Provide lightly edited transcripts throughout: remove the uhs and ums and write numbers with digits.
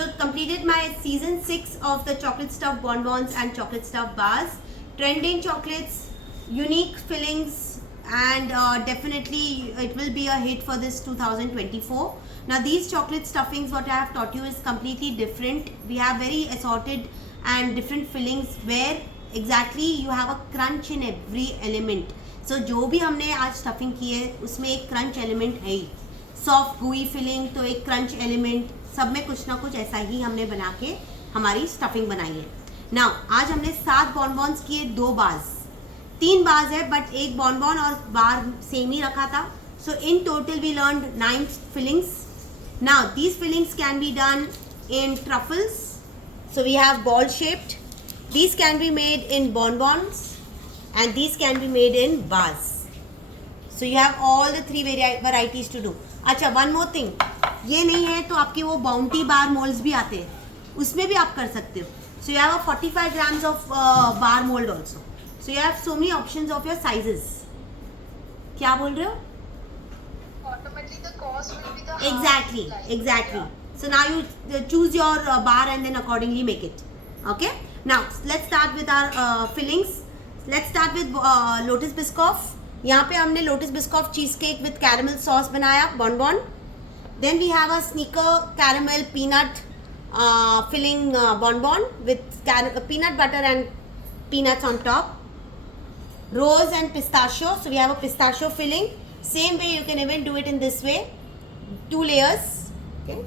So completed my season 6 of the chocolate stuffed bonbons and chocolate stuffed bars. Trending chocolates, unique fillings, and definitely it will be a hit for this 2024. Now these chocolate stuffings, what I have taught you, is completely different. We have very assorted and different fillings where exactly you have a crunch in every element. So जो भी हमने आज stuffing की है उसमें एक crunch element है ही. Soft गुई फिलिंग तो एक क्रंच एलिमेंट, सब में कुछ ना कुछ ऐसा ही हमने बना के हमारी स्टफिंग बनाई है. नाउ आज हमने 7 बॉनबॉन्स किए, 2 बार्स, 3 बार्स है बट एक बॉनबॉन और बार सेम ही रखा था. So in total we learn 9 fillings. Now these fillings can be done in truffles. So we have ball shaped. These can be made in bonbons and these can be made in bars. So you have all the 3 varieties to do. अच्छा, one more thing, ये नहीं है तो आपके वो bounty बार moulds भी आते हैं, उसमें भी आप कर सकते हो. So you have a 45 grams of bar mold also. So you have so many options of your sizes. क्या बोल रहे हो? Automatically the cost will be the Exactly, exactly. So now you choose your bar and then accordingly make it. Okay. Now let's start with our fillings. Let's start with lotus biscoff. यहाँ पे हमने lotus biscoff cheesecake with caramel sauce बनाया, bonbon. Then we have a sneaker caramel peanut filling bonbon with peanut butter and peanuts on top. Rose and pistachio. So we have a pistachio filling. Same way you can even do it in this way. 2 layers. Okay.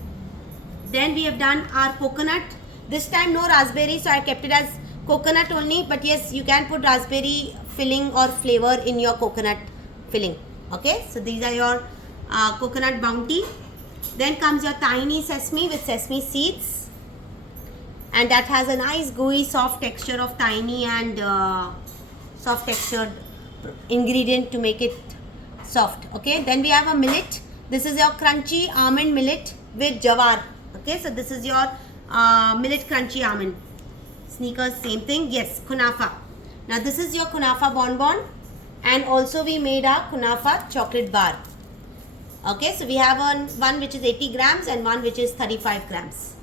Then we have done our coconut. This time no raspberry, so I kept it as coconut only, but yes, you can put raspberry filling or flavor in your coconut filling. Okay, so these are your coconut bounty. Then comes your tiny sesame with sesame seeds, and that has a nice gooey soft texture of tiny and soft textured ingredient to make it soft. Okay, then we have a millet. This is your crunchy almond millet with jawar. Okay, so this is your millet crunchy almond. Sneakers, same thing. Yes, kunafa. Now this is your kunafa bonbon, and also we made a kunafa chocolate bar. Okay, so we have one which is 80 grams and one which is 35 grams.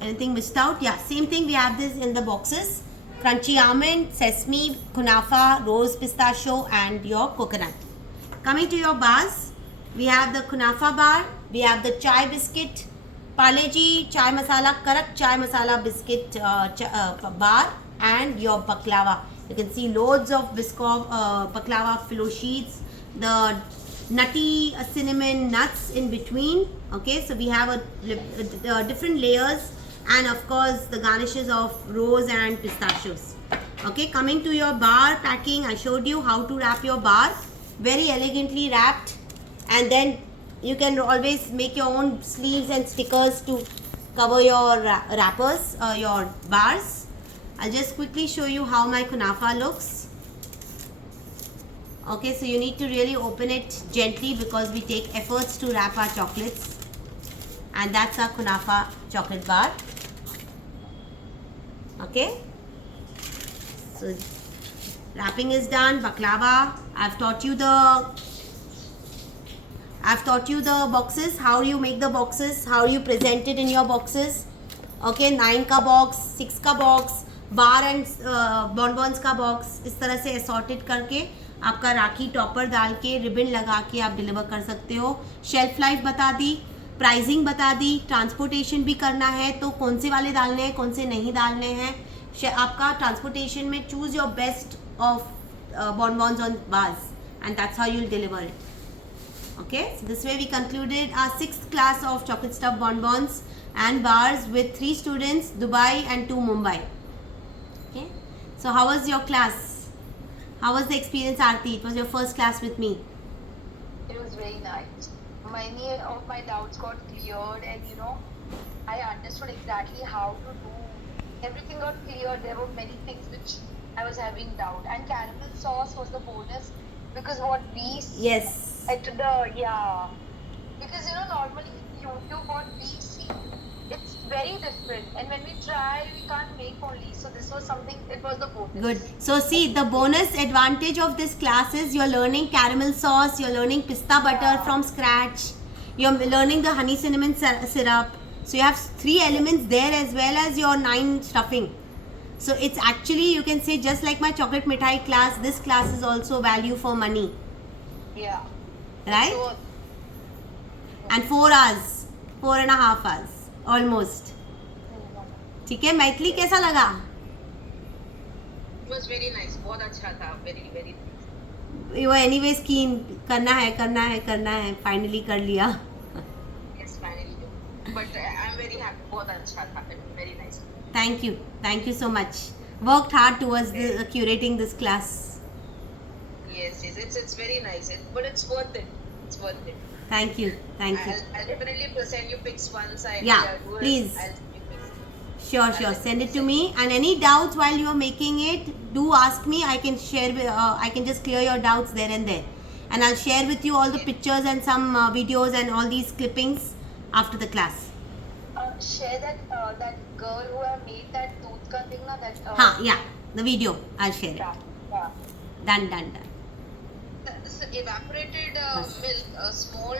Anything missed out? Yeah, same thing. We have this in the boxes. Crunchy almond, sesame, kunafa, rose pistachio and your coconut. Coming to your bars, we have the kunafa bar, we have the chai biscuit, Parle-G chai masala, Karak chai masala biscuit bar, and your baklava. You can see loads of baklava filo sheets, the nutty cinnamon nuts in between. Okay, so we have a different layers, and of course the garnishes of rose and pistachios. Okay, coming to your bar packing, I showed you how to wrap your bar, very elegantly wrapped, and then you can always make your own sleeves and stickers to cover your wrappers, your bars. I'll just quickly show you how my kunafa looks. Okay, so you need to really open it gently because we take efforts to wrap our chocolates. And that's our kunafa chocolate bar. Okay. So wrapping is done. Baklava. I've taught you the boxes, how you make the boxes, how you present it in your boxes. Okay, 9 का box, 6 का box, bar and bonbons का box, इस तरह से assorted करके आपका राखी topper डाल के रिबन लगा के आप डिलीवर कर सकते हो. शेल्फ लाइफ बता दी, प्राइसिंग बता दी, ट्रांसपोर्टेशन भी करना है तो कौन से वाले डालने हैं, कौन से नहीं डालने हैं. आपका ट्रांसपोर्टेशन में choose your best of bonbons on bars, and that's how you'll deliver it. Okay, so this way we concluded our 6th class of chocolate stuffed bonbons and bars with 3 students, Dubai and 2 Mumbai. Okay, so how was your class? How was the experience, Aarti? It was your first class with me. It was very nice. Many of my doubts got cleared, and I understood exactly how to do. Everything got cleared. There were many things which I was having doubt, and caramel sauce was the bonus because what we Yes. Because normally YouTube what we see, it's very different, and when we try we can't make only, so this was something, it was the bonus. Good. So see, the bonus advantage of this class is you're learning caramel sauce, you're learning pista butter from scratch, You're learning the honey cinnamon syrup. So you have 3 elements there as well as your 9 stuffing. So it's actually, you can say, just like my chocolate mithai class, this class is also value for money, Yeah. right? So, And 4 hours, 4.5 hours almost. ठीक है, मैथिली कैसा लगा? It was very nice. बहुत अच्छा था. Very very nice. You were anyways keen, करना है, finally कर लिया. Yes, finally. But I'm very happy. बहुत अच्छा था. Very nice. Thank you so much. Worked hard towards curating this class. Yes. It's very nice. But it's worth it. It's worth it. Thank you. I'll definitely send you pics once I Yeah, do it. please. I'll send you pics. Sure. Send it to me. And any doubts while you are making it, do ask me. I can share. I can just clear your doubts there and there. And I'll share with you all the pictures and some videos and all these clippings after the class. share that girl who have made that tooth ka thing na that. Yeah. The video. I'll share it. Yeah. Done. So evaporated milk, a small